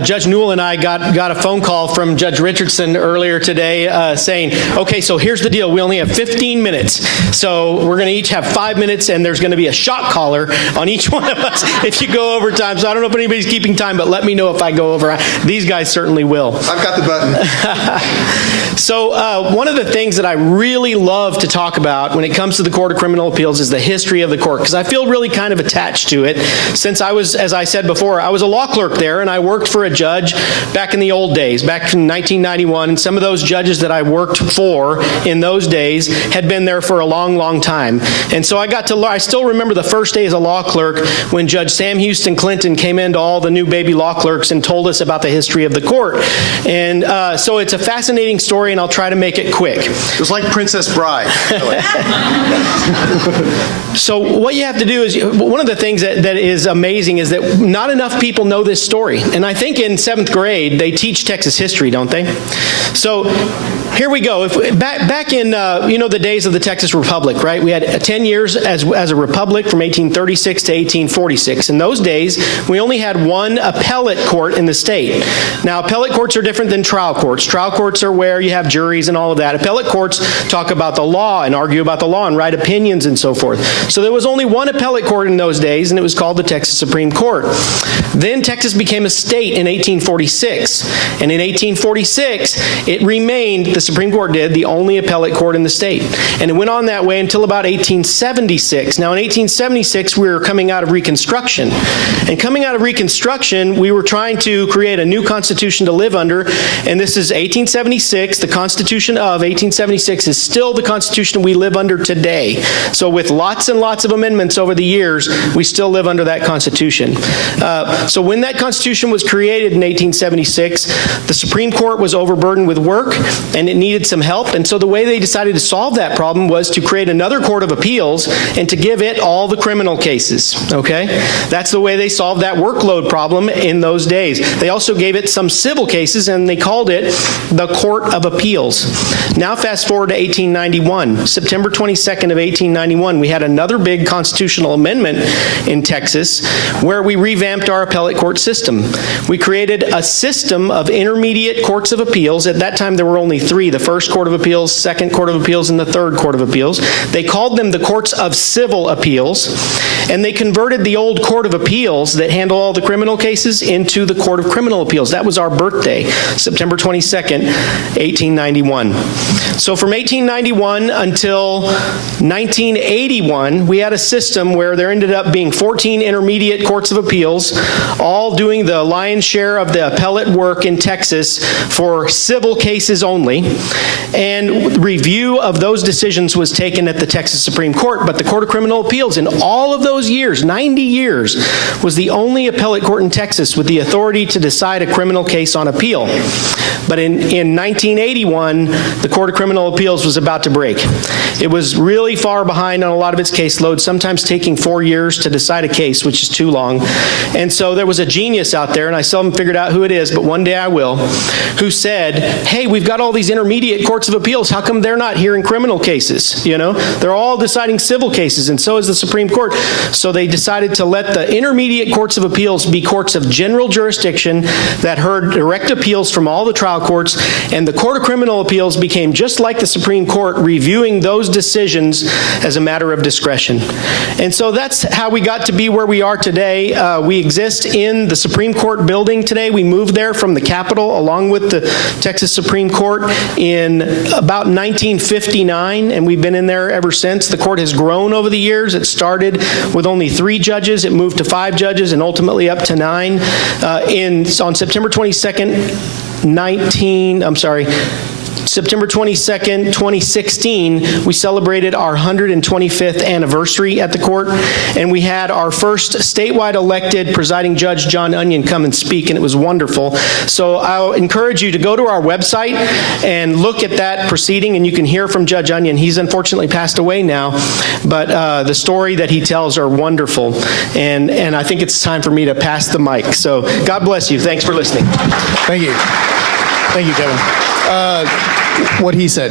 Judge Newell and I got a phone call from Judge Richardson earlier today saying, okay, so here's the deal. We only have 15 minutes. So we're going to each have 5 minutes, and there's going to be a shot collar on each one of us if you go over time. So I don't know if anybody's keeping time, but let me know if I go over. These guys certainly will. I've got the button. So one of the things that I really love to talk about when it comes to the Court of Criminal Appeals is the history of the court, because I feel really kind of attached to it. Since I was, as I said before, I was a law clerk there, and I worked for a judge back in the old days, back in 1991, and some of those judges that I worked for in those days had been there for a long, long time. And so I still remember the first day as a law clerk when Judge Sam Houston Clinton came into all the new baby law clerks and told us about the history of the court. And so it's a fascinating story, and I'll try to make it quick. It was like Princess Bride. So what you have to do is, one of the things that is amazing is that not enough people know this story. And I think in 7th grade, they teach Texas history, don't they? So here we go. Back in the days of the Texas Republic, right? We had 10 years as a republic from 1836 to 1846. In those days, we only had one appellate court in the state. Now, appellate courts are different than trial courts. Trial courts are where you have juries and all of that. Appellate courts talk about the law and argue about the law and write opinions and so forth. So there was only one appellate court in those days, and it was called the Texas Supreme Court. Then Texas became a state in 1846. And in 1846, it remained, the Supreme Court did, the only appellate court in the state. And it went on that way until about 1876. Now, in 1876, we were coming out of Reconstruction. And coming out of Reconstruction, we were trying to create a new constitution to live under. And this is 1876. The Constitution of 1876 is still the Constitution we live under today. So with lots and lots of amendments over the years, we still live under that Constitution. So when that Constitution was created in 1876, the Supreme Court was overburdened with work, and it needed some help. And so the way they decided to solve that problem was to create another court of appeals and to give it all the criminal cases, okay? That's the way they solved that workload problem in those days. They also gave it some civil cases, and they called it the Court of Appeals. Now fast forward to 1891. September 22nd of 1891, we had another big constitutional amendment in Texas where we revamped our appellate court system. We created a system of intermediate courts of appeals. At that time, there were only three: the First Court of Appeals, Second Court of Appeals, and the Third Court of Appeals. They called them the Courts of Civil Appeals, and they converted the old Court of Appeals that handled all the criminal cases into the Court of Criminal Appeals. That was our birthday, September 22nd, 1891. So from 1891 until 1981, we had a system where there ended up being 14 intermediate courts of appeals, all doing the lion's share of the appellate work in Texas for civil cases only. And review of those decisions was taken at the Texas Supreme Court, but the Court of Criminal Appeals in all of those years, 90 years, was the only appellate court in Texas with the authority to decide a criminal case on appeal. But in 1981, the Court of Criminal Appeals was about to break. It was really far behind on a lot of its caseload, sometimes taking 4 years to decide a case, which is too long. And so there was a genius out there, and I still haven't figured out who it is, but one day I will, who said, hey, we've got all these intermediate courts of appeals. How come they're not hearing criminal cases? You know, they're all deciding civil cases, and so is the Supreme Court. So they decided to let the intermediate courts of appeals be courts of general jurisdiction that heard direct appeals from all the trial courts, and the Court of Criminal Appeals became just like the Supreme Court, reviewing those decisions as a matter of discretion. And so that's how we got to be where we are today. We exist in the Supreme Court building today. We moved there from the Capitol along with the Texas Supreme Court in about 1959, and we've been in there ever since. The court has grown over the years. It started with only 3 judges. It moved to 5 judges and ultimately up to 9. On September 22nd, September 22nd, 2016, we celebrated our 125th anniversary at the court, and we had our first statewide elected presiding judge, John Onion, come and speak, and it was wonderful. So I'll encourage you to go to our website and look at that proceeding, and you can hear from Judge Onion. He's unfortunately passed away now, but the story that he tells are wonderful, and I think it's time for me to pass the mic. So God bless you. Thanks for listening. Thank you. Thank you, Kevin. what he said.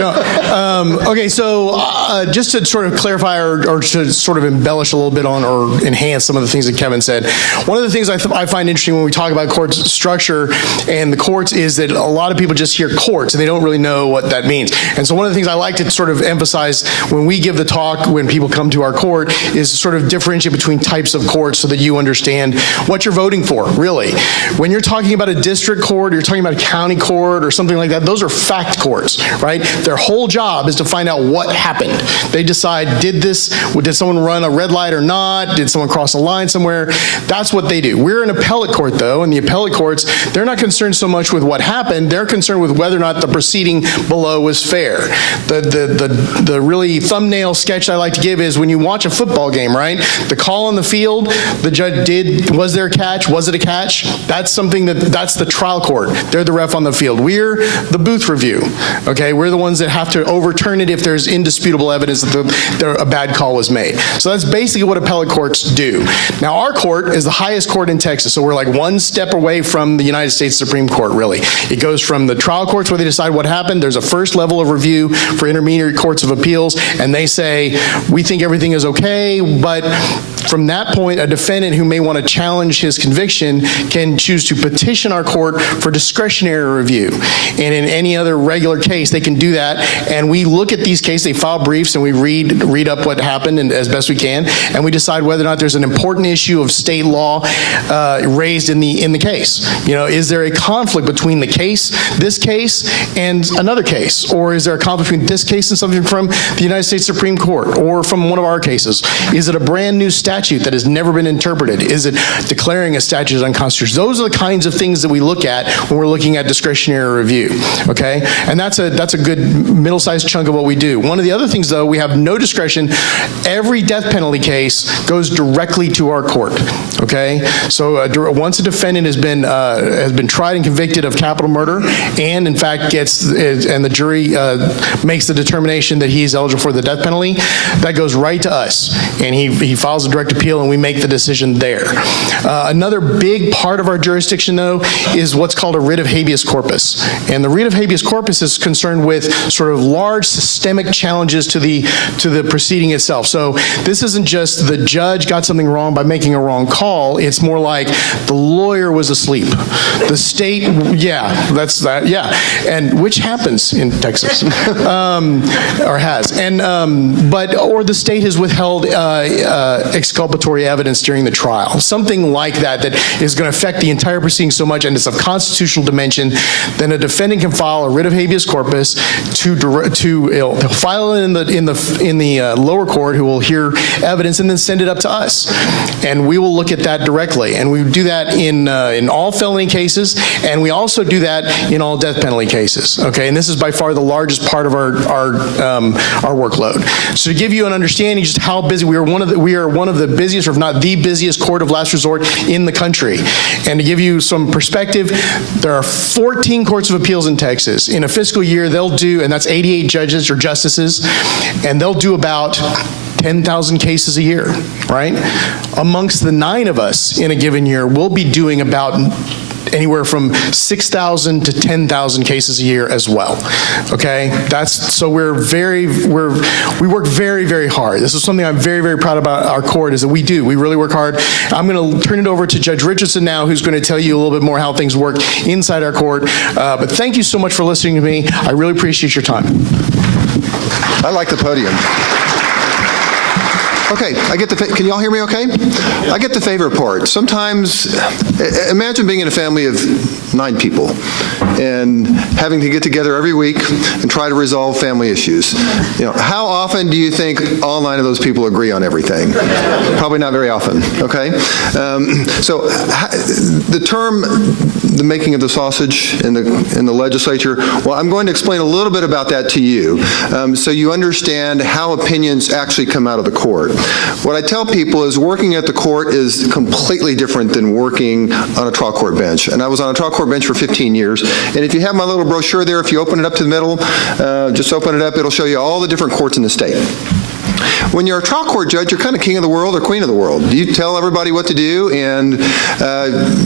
No. Okay, so just to sort of clarify or to sort of embellish a little bit on or enhance some of the things that Kevin said, one of the things I find interesting when we talk about court structure and the courts is that a lot of people just hear courts and they don't really know what that means. And so one of the things I like to sort of emphasize when we give the talk, when people come to our court, is to sort of differentiate between types of courts so that you understand what you're voting for, really. When you're talking about a district court, or you're talking about a county court or something like that, those are fact courts, right? Their whole job is to find out what happened. They decide, did someone run a red light or not? Did someone cross a line somewhere? That's what they do. We're an appellate court, though, and the appellate courts, they're not concerned so much with what happened, they're concerned with whether or not the proceeding below was fair. The really thumbnail sketch I like to give is when you watch a football game, right? The call on the field, the judge was there a catch? Was it a catch? That's the trial court. They're the ref on the field. We're the booth review, okay? We're the ones that have to overturn it if there's indisputable evidence that a bad call was made. So that's basically what appellate courts do. Now, our court is the highest court in Texas, so we're like one step away from the United States Supreme Court, really. It goes from the trial courts where they decide what happened. There's a first level of review for intermediate courts of appeals, and they say, we think everything is okay, but from that point, a defendant who may want to challenge his conviction can choose to petition our court for discretionary review. And in any other regular case, they can do that. And we look at these cases, they file briefs, and we read up what happened and as best we can, and we decide whether or not there's an important issue of state law raised in the case. You know, is there a conflict between this case, and another case? Or is there a conflict between this case and something from the United States Supreme Court or from one of our cases? Is it a brand new statute that has never been interpreted? Is it declaring a statute as unconstitutional? Those are the kinds of things that we look at when we're looking at discretionary review, okay? And that's a good middle-sized chunk of what we do. One of the other things, though, we have no discretion. Every death penalty case goes directly to our court, okay? So once a defendant has been tried and convicted of capital murder and, in fact, and the jury makes the determination that he's eligible for the death penalty, that goes right to us. And he files a direct appeal, and we make the decision there. Another big part of our jurisdiction, though, is what's called a writ of habeas corpus. And the writ of habeas corpus is concerned with sort of large systemic challenges to the proceeding itself. So this isn't just the judge got something wrong by making a wrong call. It's more like the lawyer was asleep. The state, and which happens in Texas, or has. Or the state has withheld exculpatory evidence during the trial. Something like that is going to affect the entire proceeding so much, and it's of constitutional dimension, then a defendant can file a writ of habeas corpus to file it in the lower court, who will hear evidence and then send it up to us, and we will look at that directly. And we do that in all felony cases, and we also do that in all death penalty cases. Okay, and this is by far the largest part of our workload. So to give you an understanding just how busy we are, one of the busiest, or if not the busiest, court of last resort in the country. And to give you some perspective, there are 14 courts of appeals in Texas. In a fiscal year, they'll do, and that's 88 judges or justices, and they'll do about 10,000 cases a year, right? Amongst the 9 of us in a given year, we'll be doing about anywhere from 6,000 to 10,000 cases a year as well. Okay, so we work very, very hard. This is something I'm very, very proud about our court, is that we really work hard. I'm going to turn it over to Judge Richardson now, who's going to tell you a little bit more how things work inside our court. But thank you so much for listening to me. I really appreciate your time. I like the podium. Okay, can you all hear me okay? I get the favorite part. Sometimes, imagine being in a family of 9 people and having to get together every week and try to resolve family issues. You know, how often do you think all 9 of those people agree on everything? Probably not very often, okay? So the term, the making of the sausage in the legislature, well, I'm going to explain a little bit about that to you so you understand how opinions actually come out of the court. What I tell people is working at the court is completely different than working on a trial court bench. And I was on a trial court bench for 15 years. And if you have my little brochure there, if you open it up to the middle, just open it up, it'll show you all the different courts in the state. When you're a trial court judge, you're kind of king of the world or queen of the world. You tell everybody what to do, and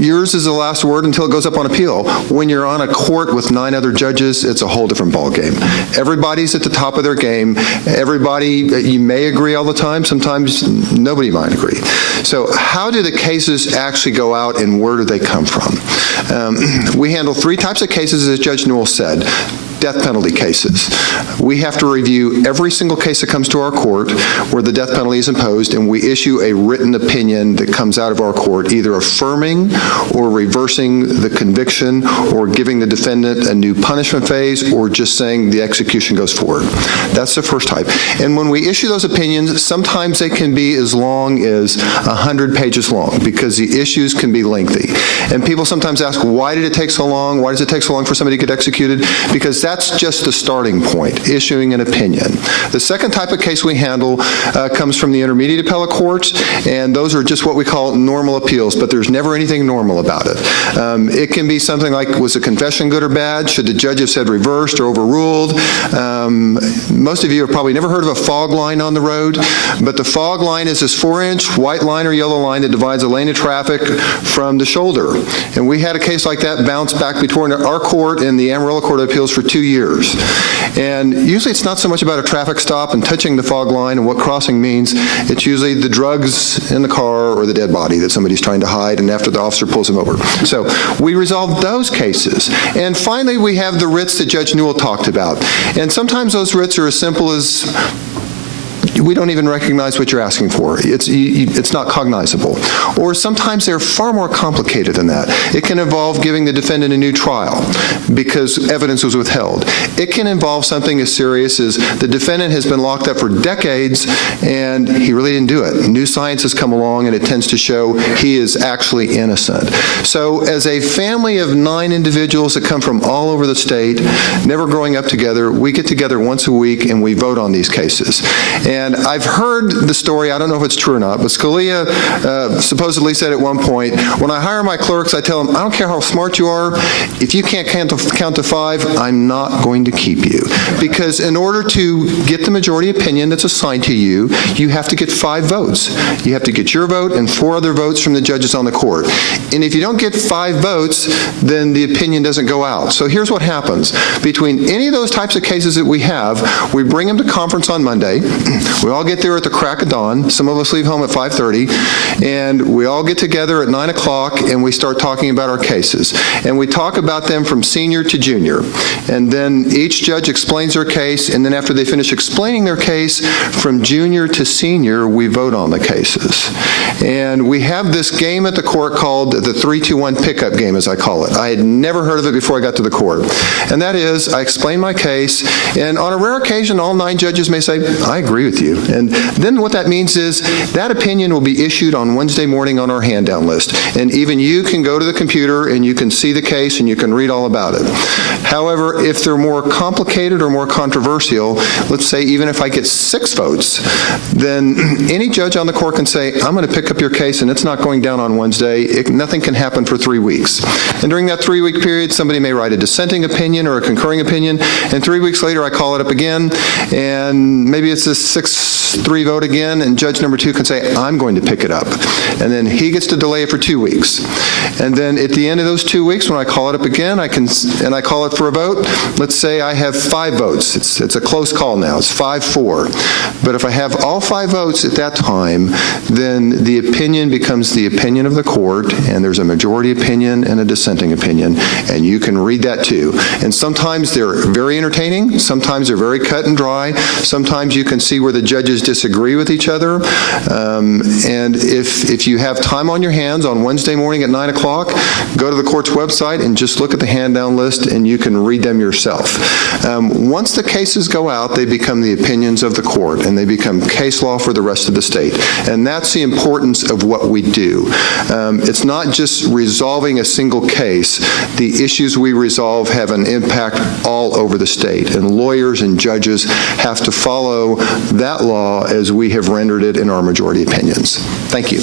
yours is the last word until it goes up on appeal. When you're on a court with 9 other judges, it's a whole different ballgame. Everybody's at the top of their game. Everybody, you may agree all the time. Sometimes nobody might agree. So how do the cases actually go out, and where do they come from? We handle 3 types of cases, as Judge Newell said. Death penalty cases. We have to review every single case that comes to our court where the death penalty is imposed, and we issue a written opinion that comes out of our court, either affirming or reversing the conviction or giving the defendant a new punishment phase or just saying the execution goes forward. That's the first type. And when we issue those opinions, sometimes they can be as long as 100 pages long because the issues can be lengthy. And people sometimes ask, why did it take so long? Why does it take so long for somebody to get executed? Because that's just the starting point, issuing an opinion. The second type of case we handle comes from the intermediate appellate courts, and those are just what we call normal appeals, but there's never anything normal about it. It can be something like, was the confession good or bad? Should the judge have said reversed or overruled? Most of you have probably never heard of a fog line on the road, but the fog line is this 4-inch white line or yellow line that divides a lane of traffic from the shoulder. And we had a case like that bounce back between our court and the Amarillo Court of Appeals for 2 years. And usually it's not so much about a traffic stop and touching the fog line and what crossing means. It's usually the drugs in the car or the dead body that somebody's trying to hide, and after the officer pulls him over. So we resolve those cases. And finally, we have the writs that Judge Newell talked about. And sometimes those writs are as simple as, we don't even recognize what you're asking for. It's not cognizable. Or sometimes they're far more complicated than that. It can involve giving the defendant a new trial because evidence was withheld. It can involve something as serious as the defendant has been locked up for decades and he really didn't do it. New science has come along and it tends to show he is actually innocent. So as a family of 9 individuals that come from all over the state, never growing up together, we get together once a week and we vote on these cases. And I've heard the story, I don't know if it's true or not, but Scalia supposedly said at one point, when I hire my clerks, I tell them, I don't care how smart you are, if you can't count to 5, I'm not going to keep you. Because in order to get the majority opinion that's assigned to you, you have to get 5 votes. You have to get your vote and 4 other votes from the judges on the court. And if you don't get 5 votes, then the opinion doesn't go out. So here's what happens. Between any of those types of cases that we have, we bring them to conference on Monday. We all get there at the crack of dawn. Some of us leave home at 5:30, and we all get together at 9 o'clock, and we start talking about our cases. And we talk about them from senior to junior. And then each judge explains their case, and then after they finish explaining their case, from junior to senior, we vote on the cases. And we have this game at the court called the 3-2-1 pickup game, as I call it. I had never heard of it before I got to the court. And that is, I explain my case, and on a rare occasion, all 9 judges may say, I agree with you. And then what that means is that opinion will be issued on Wednesday morning on our hand-down list. And even you can go to the computer and you can see the case and you can read all about it. However, if they're more complicated or more controversial, let's say even if I get 6 votes, then any judge on the court can say, I'm going to pick up your case and it's not going down on Wednesday. Nothing can happen for 3 weeks. And during that 3-week period, somebody may write a dissenting opinion or a concurring opinion, and 3 weeks later I call it up again, and maybe it's a 6-3 vote again, and judge number 2 can say, I'm going to pick it up. And then he gets to delay it for 2 weeks. And then at the end of those 2 weeks, when I call it up again, I call it for a vote. Let's say I have 5 votes. It's a close call now. It's 5-4. But if I have all 5 votes at that time, then the opinion becomes the opinion of the court, and there's a majority opinion and a dissenting opinion, and you can read that too. And sometimes they're very entertaining. Sometimes they're very cut and dry. Sometimes you can see where the judges disagree with each other. And if you have time on your hands on Wednesday morning at 9 o'clock, go to the court's website and just look at the hand-down list and you can read them yourself. Once the cases go out, they become the opinions of the court and they become case law for the rest of the state. And that's the importance of what we do. It's not just resolving a single case. The issues we resolve have an impact all over the state, and lawyers and judges have to follow that law as we have rendered it in our majority opinions. Thank you.